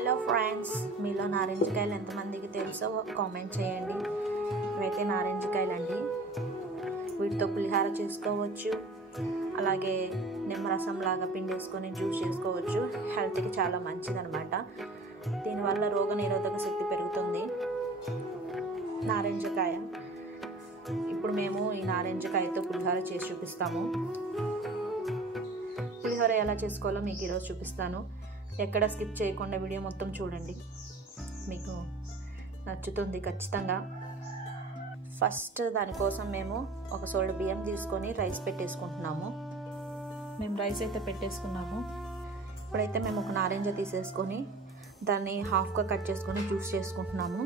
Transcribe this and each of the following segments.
Hello friends, మీలో నారింజకాయలు ఎంతమందికి తెలుసో కామెంట్ చేయండి. ఇవైతే నారింజకాయలండి. వీటితో పులిహార చేసుకోవచ్చు, అలాగే నిమ్మరసం లాగా పిండేసుకొని జ్యూస్ చేసుకోవచ్చు. హెల్త్కి చాలా మంచిదన్నమాట. దీనివల్ల రోగనిరోధక శక్తి పెరుగుతుంది. నారింజకాయ ఇప్పుడు మేము ఈ నారింజకాయతో పులిహోర చేసి చూపిస్తాము. పులిహోర ఎలా చేసుకోవాలో మీకు ఈరోజు చూపిస్తాను. ఎక్కడ స్కిప్ చేయకుండా వీడియో మొత్తం చూడండి, మీకు నచ్చుతుంది ఖచ్చితంగా. ఫస్ట్ దానికోసం మేము ఒక సోడ బియ్యం తీసుకొని రైస్ పెట్టేసుకుంటున్నాము. మేము రైస్ అయితే పెట్టేసుకున్నాము. ఇప్పుడైతే మేము ఒక నారింజ తీసేసుకొని దాన్ని హాఫ్గా కట్ చేసుకొని జ్యూస్ చేసుకుంటున్నాము.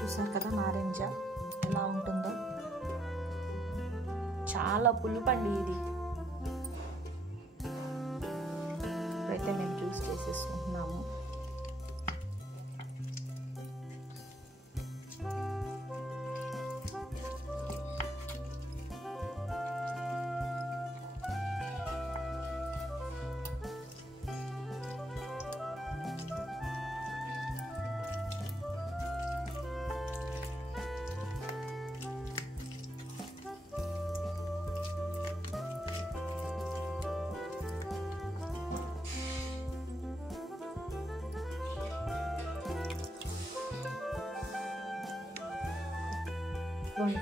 చూసారు కదా నారింజ ఎలా ఉంటుందో, చాలా పులుపండి ఇది. ఇప్పుడైతే మేము జ్యూస్ చేసేసుకుంటున్నాము.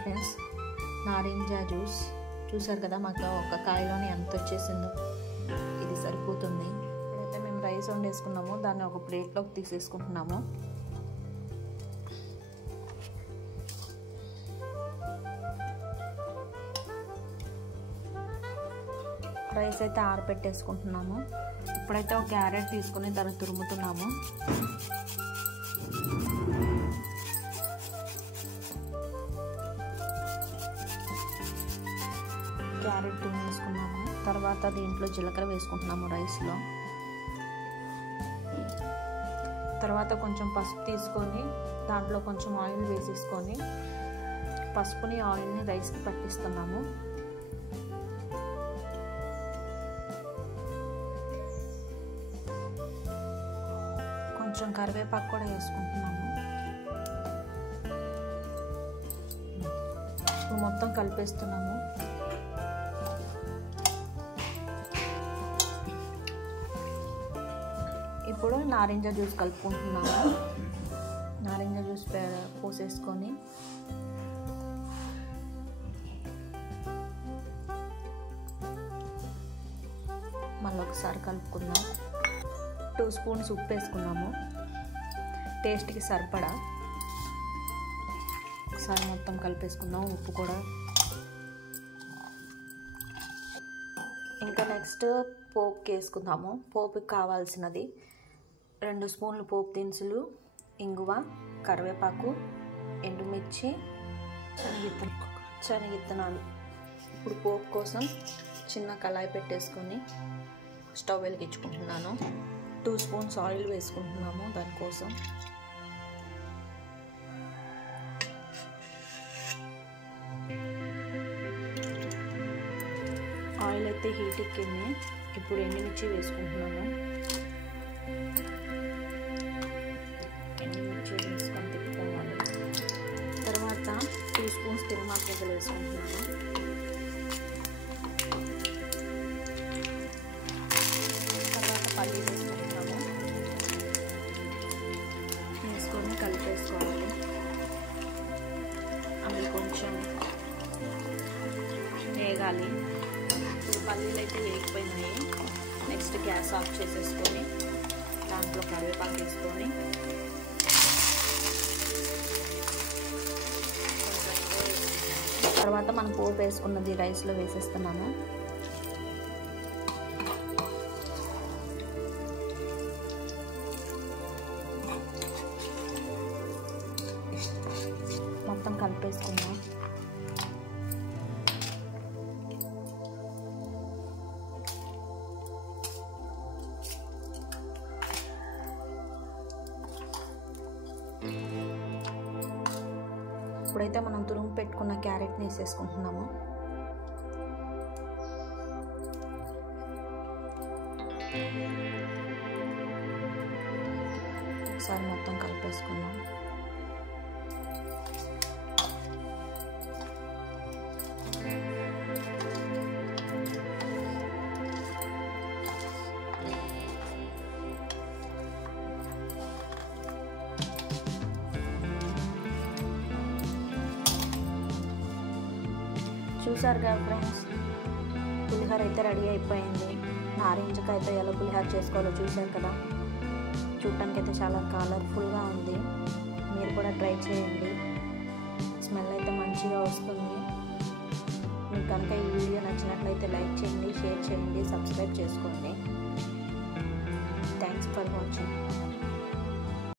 ఫ్రెండ్స్, నారింజ జ్యూస్ చూసారు కదా, మాకు ఒక కాయలోనే ఎంత వచ్చేసిందో. ఇది సరిపోతుంది. ఇప్పుడైతే మేము రైస్ వండేసుకున్నాము, దాన్ని ఒక ప్లేట్లోకి తీసేసుకుంటున్నాము. రైస్ అయితే ఆరబెట్టేసుకుంటున్నాము. ఇప్పుడైతే ఒక క్యారెట్ తీసుకుని దాన్ని తురుముతున్నాము. క్యారెట్ వేసుకున్నాము. తర్వాత దీంట్లో జీలకర్ర వేసుకుంటున్నాము రైస్లో. తర్వాత కొంచెం పసుపు తీసుకొని దాంట్లో కొంచెం ఆయిల్ వేసేసుకొని పసుపుని ఆయిల్ని రైస్కి పట్టిస్తున్నాము. కొంచెం కరివేపాకు కూడా వేసుకుంటున్నాము. మొత్తం కలిపేస్తున్నాము. ఇప్పుడు నారింజ జ్యూస్ కలుపుకుంటున్నాము. నారింజ జ్యూస్ పోసేసుకొని మళ్ళీ ఒకసారి కలుపుకుందాం. 2 స్పూన్స్ ఉప్పు వేసుకున్నాము, టేస్ట్కి సరిపడా. ఒకసారి మొత్తం కలిపేసుకుందాం ఉప్పు కూడా. ఇంకా నెక్స్ట్ పోపుకి వేసుకుందాము. పోపుకి కావాల్సినది 2 స్పూన్లు పోపు దినుసులు, ఇంగువ, కరివేపాకు, ఎండుమిర్చి, శనగిత్తనాలు. ఇప్పుడు పోపు కోసం చిన్న కళాయి పెట్టేసుకొని స్టవ్ వెలిగించుకుంటున్నాను. 2 స్పూన్స్ ఆయిల్ వేసుకుంటున్నాము దానికోసం. ఆయిల్ అయితే హీట్ ఎక్కింది. ఇప్పుడు ఎండుమిర్చి వేసుకుంటున్నాము. ఎండుమిర్చి వేసుకొని తిప్పుకోవాలి. తర్వాత 2 స్పూన్స్ తిరుమాకు గింజలు వేసుకుంటున్నాము. తర్వాత పల్లీలు వేసుకుంటున్నాము. వేసుకొని కలిపేసుకోవాలి. అవి కొంచెం వేగాలి. పల్లీలు అయితే వేగిపోయినాయి. నెక్స్ట్ గ్యాస్ ఆఫ్ చేసేసుకొని దాంట్లో కరివేపాకు వేసుకొని తర్వాత మనం పోపు వేసుకున్నది రైస్లో వేసేస్తున్నాము. మొత్తం కలిపేసుకున్నాం. ఇప్పుడైతే మనం తురుము పెట్టుకున్న క్యారెట్ని వేసేసుకుంటున్నాము. ఒకసారి మొత్తం కలిపేసుకుందాం. చూసారు కదా ఫ్రెండ్స్, పులిహోర అయితే రెడీ అయిపోయింది. నారింజకాయతో ఎలా పులిహోర చేసుకోవాలో చూసారు కదా. చూడటానికి అయితే చాలా కలర్ఫుల్గా ఉంది. మీరు కూడా ట్రై చేయండి. స్మెల్ అయితే మంచిగా వస్తుంది. మీకు కనుక ఈ వీడియో నచ్చినట్లయితే లైక్ చేయండి, షేర్ చేయండి, సబ్స్క్రైబ్ చేసుకోండి. Thanks for watching.